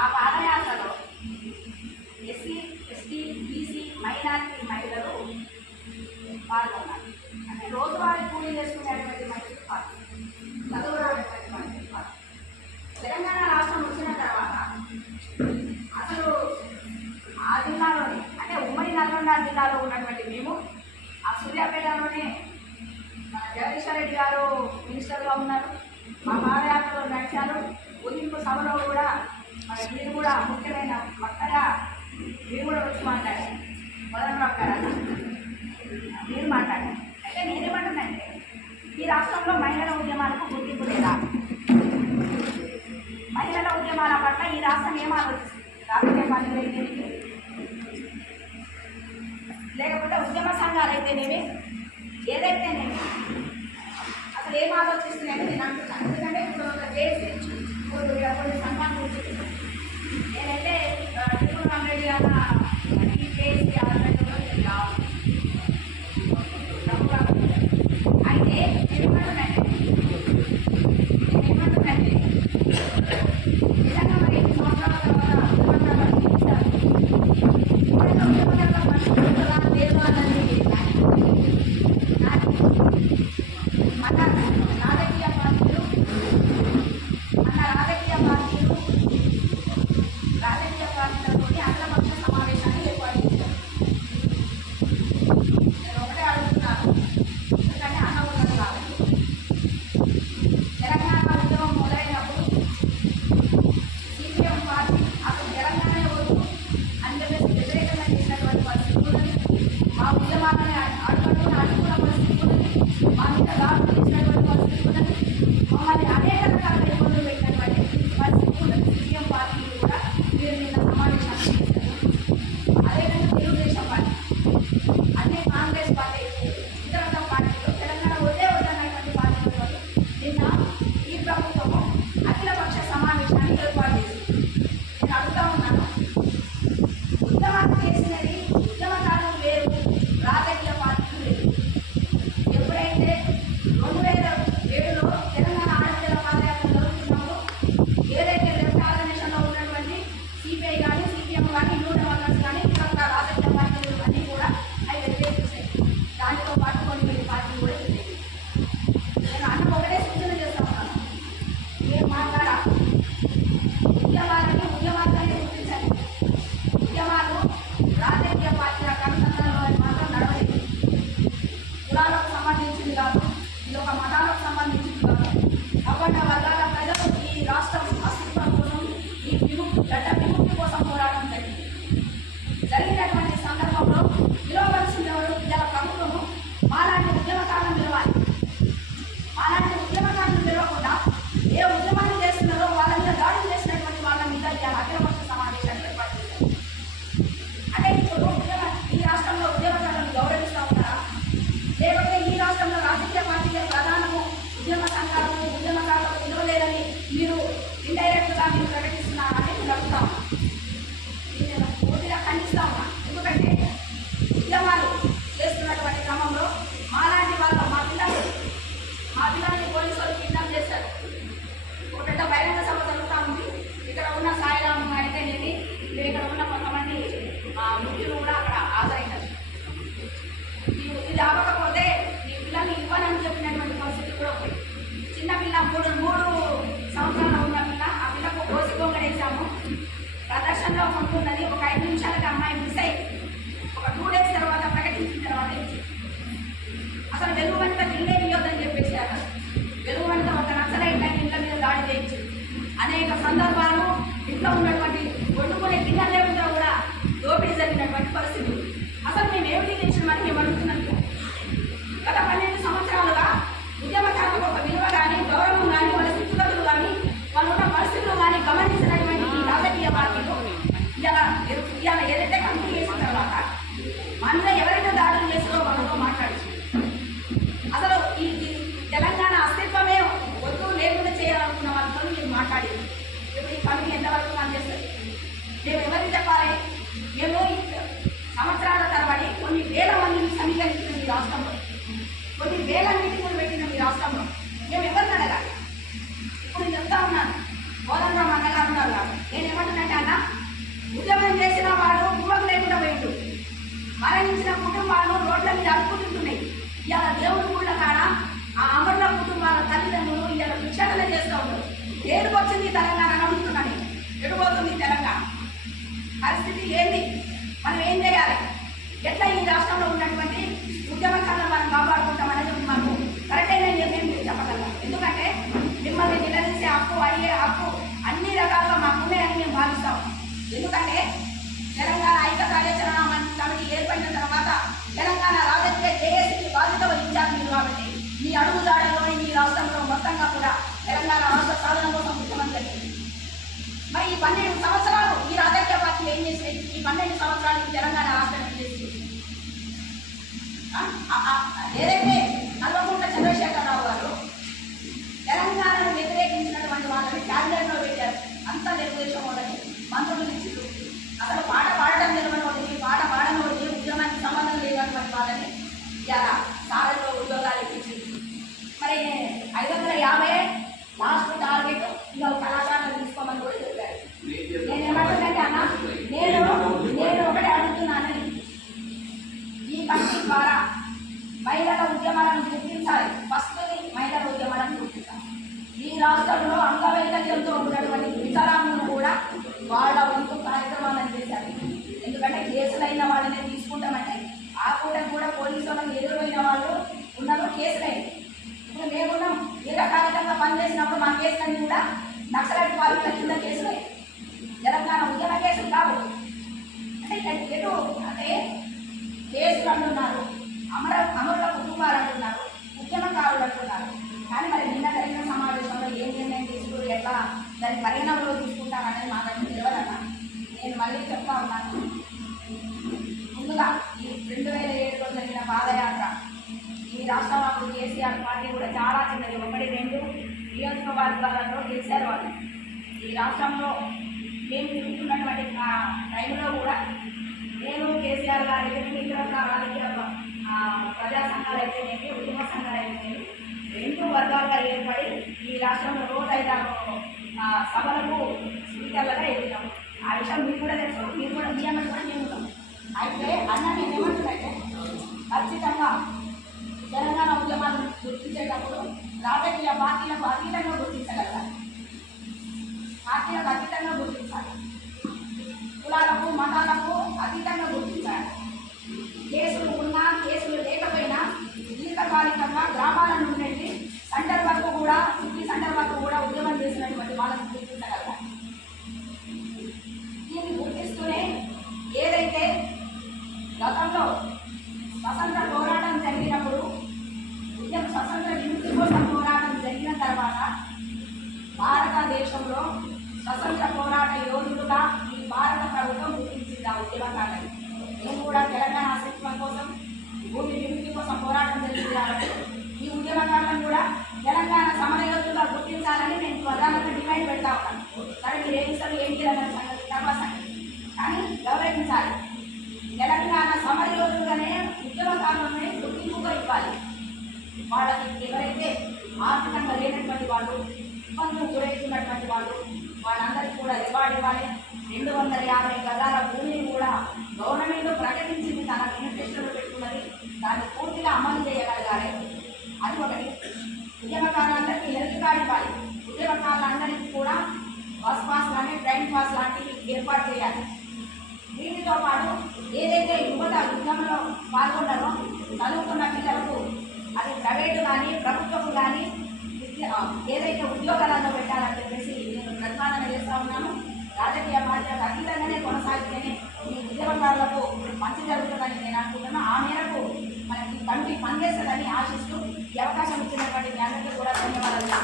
ఆ పాదయాత్రలో SC, ST, BC, minority మహిళలు పాల్గొన్నారు. అంటే రోజువారీ కూలీ చేసుకునేటువంటి మహిళలు కాదు, చదువుకునేటువంటి మహిళలు కాదు. తెలంగాణ రాష్ట్రం వచ్చిన తర్వాత అసలు ఆ జిల్లాలోనే అంటే ఉమ్మడి నల్గొండ జిల్లాలో ఉన్నటువంటి మేము ఆ సూర్యాపేటలోనే మన జగదీశ్వర్ రెడ్డి గారు మినిస్టర్గా ఉన్నారు. మా పాదయాత్రలో నడిచారు. ఉదయింపు సభలో కూడా మీరు కూడా ముఖ్యమైన వక్తగా మీరు కూడా వచ్చి మాట్లాడారు. మొదలరావు గారు మీరు మాట్లాడారు. అయితే నేనేమంటున్నానంటే ఈ రాష్ట్రంలో మహిళల ఉద్యమాలకు గుర్తింపు లేదా? మహిళల ఉద్యమాల పట్ల ఈ రాష్ట్రం ఏం ఆలోచిస్తుంది? రాజకీయ పార్టీలు అయితేనేమి, లేకపోతే ఉద్యమ సంఘాలు అయితేనేమి, ఏదైతేనేమి అసలు ఏం ఆలోచిస్తున్నాయని నేను అంటున్నాను. ఎందుకంటే ఇప్పుడు ఒక చేసి కొన్ని సంఘాలు కూర్చుంటున్నాను. నేనైతే త్రిపుర రెడ్డి గారు ఈ చేసి ఆలోచనలో నేను రావాలి. అయితే నేనేమంటున్నానంటే నిజంగా మరి 5 సంవత్సరాల తర్వాత లేదు అన్నది మన రాజకీయ పార్టీలు పార్టీలతో అఖిలపక్ష సమావేశాన్ని ఏర్పాటు చేశారు. నేను ఒకటే అడుగుతున్నాను, ఎందుకంటే అన్న ఉన్నది కాబట్టి. తెలంగాణ ఉద్యమం మొదలైనప్పుడు సిపిఎం పార్టీ అసలు తెలంగాణ వద్దు అని చెప్పేసి వ్యతిరేకంగా చేసినటువంటి పరిస్థితులని, మా ఉద్యమాలని అడ్డుకుంటున్న అనుకూల పరిస్థితులని, మా మీద దాడులు చేసినటువంటి పరిస్థితులని, మమ్మల్ని అనేక రకాలుగా ఇబ్బందులు పెట్టినటువంటి పరిస్థితులను సిపిఎం పార్టీలు కూడా మీరు నిన్న సమావేశాలు చేశారు. అదేవిధంగా తెలుగుదేశం పార్టీ, అన్ని కాంగ్రెస్ పార్టీ, ఇతర పార్టీలు తెలంగాణ వద్దే వద్దన్నటువంటి పార్టీలు నిన్న ఈ ప్రభుత్వము అఖిలపక్ష సమావేశాన్ని ఏర్పాటు చేసింది. నేను అడుగుతా ఉన్నాను, ఉద్యమాలు చేసినది ఉద్యమకారులు వేరు, రాజకీయ పార్టీలు వేరు. ఎప్పుడైతే 2007లో తెలంగాణ ఆడపిల్లల పాదయాత్ర జరుగుతున్నప్పుడు ఏదైతే లెఫ్ట్ ఆర్గనైజేషన్లో ఉన్నటువంటి సిపిఐ కానీ, సిపిఎం కానీ, యూనియన్ వర్కర్స్ కానీ, ఇతర రాజకీయ పార్టీలు అన్నీ కూడా అవి వ్యతిరేకిస్తాయి. దానితో పాటు కొన్ని పార్టీలు కూడా వ్యతిరేకిస్తాయి. నేను అన్న ఒకటే సూచన చేస్తా ఉన్నాను, మీరు మాట్లాడ ఉద్యమాలని ఉద్యమాలనే గుర్తించండి. ఉద్యమాలు రాజకీయ పార్టీల కనుసంధానంలో మాత్రం నడవలేదు. కులాలకు సంబంధించింది కాదు, ఇది ఒక మతాలకు సంబంధించింది కాదు. అవ్వన్న వర్గాల ప్రజలు ఈ రాష్ట్రం అస్తిత్వం కోసం, ఈ గడ్డ విముక్తి కోసం పోరాటం జరిగినటువంటి సందర్భంలో నిలవలసిన ఇలా ప్రభుత్వము మాలాంటి ఉద్యమకాలను నిలవాలి. మాలాంటి ఉద్యమకాలను నిలవకుండా ఏ ఉద్యమాన్ని చేస్తున్నారో వాళ్ళ మీద దాడులు చేసినటువంటి వాళ్ళ మీద ఇలా అఖిలపక్ష సమావేశాన్ని ఏర్పాటు చేశారు. అంటే ఇప్పుడు ఈ రాష్ట్రంలో ఉద్యమకాలను గౌరవిస్తూ ఉన్నారా? లేకపోతే ఈ రాష్ట్రంలో రాజకీయ పార్టీల ప్రధానము ఉద్యమ సంఘాలను, ఉద్యమకారులకు విలువలేదని మీరు ఇండైరెక్ట్గా మీరు ప్రకటిస్తున్నారని నేను అడుగుతా ఉన్నాను. నేను పూర్తిగా ఖండిస్తా ఉన్నా. ఎందుకంటే ఉద్యమాలు చేస్తున్నటువంటి క్రమంలో మాలాంటి వాళ్ళు మా పిల్లల్ని పోలీసు వాళ్ళు కిడ్నాప్ చేశారు. ఒక పెద్ద బహిరంగ సభ జరుగుతూ ఉంది. ఇక్కడ ఉన్న సాయిరామ్ అయితేనేది, ఇక్కడ ఉన్న కొంతమంది ముఖ్యులు కూడా అక్కడ హాజరైనారు. ఇది అవ్వకపోతే ఈ పిల్లల్ని ఇవ్వనని చెప్పినటువంటి పరిస్థితి కూడా ఉంది. చిన్నపిల్ల 3 సంవత్సరాలు ఉన్న పిల్ల, ఆ పిల్లకు కోసి గొంగడేసాము. ప్రదర్శనలో ఉంటున్నది. ఒక 5 నిమిషాలకి అమ్మాయి మిస్ అయ్యి ఒక 2 డేస్ తర్వాత ప్రకటించిన తర్వాత ఇచ్చి అసలు వెలుగు వెంట ఇల్లే ఇవ్వద్దని చెప్పేసారు. వెలుగు వెంట ఒక నక్సలైట్ ఇళ్ళ మీద దాడి చేయించి అనేక సందర్భాలు ఇంట్లో ఉన్నటువంటి వండుకునే గిన్నెల మీద కూడా దోపిడీ జరిగినటువంటి పరిస్థితి. అసలు మేము ఏమిటి చేసినామని మేము అడుగుతున్నాం. గత 12 సంవత్సరాలుగా ఉద్యమకారులకు ఒక విలువ కానీ, గౌరవం కానీ, వాళ్ళ స్థితిగతులు కానీ, వాళ్ళు ఉన్న పరిస్థితులు కానీ గమనించినటువంటి ఈ రాజకీయ పార్టీలు ఇలా ఏదైతే కమిటీ చేసిన తర్వాత మనలో ఎవరైతే దాడులు చేస్తారో వాళ్ళతో మాట్లాడి అసలు ఈ తెలంగాణ అస్తిత్వమే వద్దు లేకుండా చేయాలనుకున్న వాళ్ళతో మీరు మాట్లాడేది. ఇప్పుడు ఈ కమిటీ ఎంతవరకు పనిచేస్తుంది? మేము ఎవరికి చెప్పాలి? మేము సంవత్సరాల తరబడి కొన్ని వేల మందిని సమీకరించిన మీ రాష్ట్రంలో, కొన్ని వేల మీటింగులు పెట్టిన మీ రాష్ట్రంలో మేము ఎవరిని అడగాలి? ఇప్పుడు నేను చెప్తా ఉన్నాను, కోదండరామ్ అన్నగారు ఉన్నారు. నేను ఏమంటున్నానంటే మరణించిన కుటుంబాలు రోడ్ల మీద అడుగుతుంటున్నాయి. ఇవాళ దేవుడి గుళ్ళ కాడ ఆ అమరుల కుటుంబాల తల్లిదండ్రులు ఇవాళ భిక్షాటన చేస్తూ ఉంటారు. ఏడుకొచ్చింది తెలంగాణ నడుస్తున్నాను, ఎడిపోతుంది తెలంగాణ పరిస్థితి ఏంది? మనం ఏం చేయాలి? ఎట్లా ఈ రాష్ట్రంలో ఉన్నటువంటి ఉద్యమకాలను మనం కాపాడుకుంటాం అనేది మాకు కరెక్ట్ అయిన నిర్ణయం మీరు చెప్పగలం. ఎందుకంటే మిమ్మల్ని నిలదీసే హక్కు, అడిగే హక్కు అన్ని రకాలుగా మాకున్నాయని మేము భావిస్తాం. ఎందుకంటే తెలంగాణ ఐక్య కార్యాచరణ కమిటీ ఏర్పడిన తర్వాత తెలంగాణ రాజకీయ జేఏసీకి బాధ్యత వహించారు మీరు. కాబట్టి మీ అడుగుదాడలోని మీ రాష్ట్రంలో మొత్తంగా కూడా తెలంగాణ రాష్ట్ర సాధన కోసం ఉద్యమం జరిగింది. మరి ఈ 12 సంవత్సరాలు ఈ రాజకీయ పార్టీలు ఏం చేసినాయి? ఈ 12 సంవత్సరాలు తెలంగాణ రాష్ట్రం ఏం చేసింది? ఏదైతే నల్లకుంట చంద్రశేఖరరావు గారు తెలంగాణను వ్యతిరేకించినటువంటి వాళ్ళని క్యాబినెట్లో పెట్టారు. అంతా తెలుగుదేశం వాళ్ళని మంత్రులు ఇచ్చారు. అసలు పాట పాడటం తెలియని వాళ్ళని, పాట పాడని వాళ్ళని, ఉద్యోగానికి సంబంధం లేనటువంటి వాళ్ళని ఇలా సారథిలో ఉద్యోగాలు ఇప్పించింది. మరి 550 లాస్ట్ టార్గెట్ ఇంకా కళాశాలను తీసుకోమని కూడా చెప్పారు. నేనేమంటుందంటే అన్న, నేను ఒకటే అడుగుతున్నానని, ఈ కమిటీ ద్వారా మహిళల ఉద్యమాలను గుర్తించాలి. ఫస్ట్ మహిళల ఉద్యమాలను గుర్తించాలి. ఈ రాష్ట్రంలో అంగవైకల్యంతో ఉన్నటువంటి వికలాంగులు కూడా వాళ్ళ వంతు కార్యక్రమాలను చేశారు. ఎందుకంటే కేసులైన వాళ్ళనే తీసుకుంటామంటే ఆ పూట కూడా పోలీసు వాళ్ళకి ఎదురైన వాళ్ళు ఉన్నారు, కేసులైంది. ఇప్పుడు మేమున్నాం, దీర్ఘకాలికంగా పనిచేసినప్పుడు మా కేసులన్నీ కూడా నక్సలైట్ పార్టీల కింద కేసులై, తెలంగాణ ఉద్యమ కేసులు కావు. అంటే ఎటు అంటే కేసులు అంటున్నారు, అమరుల కుటుంబాలు అంటున్నారు, ఉద్యమకారులు అంటున్నారు. కానీ మరి నిన్న జరిగిన సమావేశంలో ఏం నిర్ణయం తీసుకుని ఎట్లా దాని పరిగణనలో తీసుకుంటారనేది మాకు తెలియదన్నా. నేను మళ్ళీ చెప్తా ఉన్నాను. ముందుగా ఈ 2007లో జరిగిన పాదయాత్ర, ఈ రాష్ట్రం అప్పుడు కేసీఆర్ పార్టీ కూడా చాలా చిన్నది, 1-2 నియోజకవర్గాలలో గెలిచారు వాళ్ళు. ఈ రాష్ట్రంలో మేము తిరుగుతున్నటువంటి టైంలో కూడా నేను కేసీఆర్ గారి ఇతర రాజకీయ ప్రజా సంఘాలు అయితేనేమి, ఉద్యమ సంఘాలు అయితేనేమి 2 వర్గాలుగా ఏర్పడి ఈ రాష్ట్రంలో రోజు 5-6 సభలకు స్పీకర్లుగా ఎదుగుతాము. ఆ విషయం మీకు కూడా తెలుసు, మీరు కూడా నియమం కూడా మేము. అయితే అన్న నేను ఏమంటున్నాయితే ఖచ్చితంగా తెలంగాణ ఉద్యమాలను గుర్తించేటప్పుడు రాజకీయ పార్టీలకు అతీతంగా గుర్తించగలగాలి, పార్టీలకు అతీతంగా గుర్తించాలి, కులాలకు మతాలకు అతీతంగా గుర్తించాలి. కేసులు ఉన్నా కేసులు లేకపోయినా దీర్ఘకాలికంగా గ్రామాల నుండి సెంటర్ వరకు కూడా, సిటీ సెంటర్ వరకు కూడా ఉద్యమం చేసినటువంటి వాళ్ళని గుర్తించగలగాలి. దీన్ని గుర్తిస్తూనే ఏదైతే గతంలో స్వతంత్ర పోరాటం జరిగినప్పుడు స్వతంత్ర విముక్తి కోసం పోరాటం జరిగిన తర్వాత భారతదేశంలో స్వతంత్ర పోరాట యోధులుగా ఈ భారత ప్రభుత్వం గుర్తించింది ఆ ఉద్యమకారులను. మేము కూడా తెలంగాణ అస్తిత్వం కోసం, భూమి విముక్తి కోసం పోరాటం జరిగింది కాబట్టి ఈ ఉద్యమకారులను కూడా తెలంగాణ సమరయోధులుగా గుర్తించాలని నేను ప్రధానంగా డిమాండ్ పెడతా ఉన్నాను. సరే మీరు ఏమిస్తారు ఏంటి అన్న సంగతి తర్వాత సంగతి, కానీ గౌరవించాలి. తెలంగాణ సమరయోధులుగానే ఉద్యమకారులనే గుర్తింపుగా ఇవ్వాలి. వాళ్ళకి ఎవరైతే ఆర్థికంగా లేనటువంటి వాళ్ళు, ఇబ్బందులు గురవుతున్నటువంటి వాళ్ళందరికీ కూడా రివార్డ్ ఇవ్వాలి. 250 గజాల భూమిని కూడా గవర్నమెంట్ ప్రకటించింది, తన మేనిఫెస్టోలో పెట్టుకున్నది, దాన్ని పూర్తిగా అమలు చేయగలగాలి. అది ఒకటి. ఉద్యమకారులందరికీ హెల్త్ కార్డు ఇవ్వాలి. ఉద్యమకారులందరికీ కూడా బస్ పాస్ కానీ ట్రైన్ పాస్ లాంటివి ఏర్పాటు చేయాలి. వీటితో పాటు ఏదైతే యువత ఉద్యమంలో పాల్గొన్నారో చదువుకున్న పిల్లలకు అది ప్రైవేటు కానీ ప్రభుత్వము కానీ ఏదైతే ఉద్యోగాలలో పెట్టాలని చెప్పేసి నేను ప్రతిపాదన చేస్తూ ఉన్నాను. రాజకీయ పార్టీలకు అతీతంగానే కొనసాగితేనే ఈ ఉద్యమకారులకు మంచి జరుగుతుందని నేను అనుకుంటున్నాను. ఆ మేరకు మనకి కమిటీ పనిచేస్తుందని ఆశిస్తూ ఈ అవకాశం ఇచ్చినటువంటి మీ అందరికీ కూడా ధన్యవాదాలు.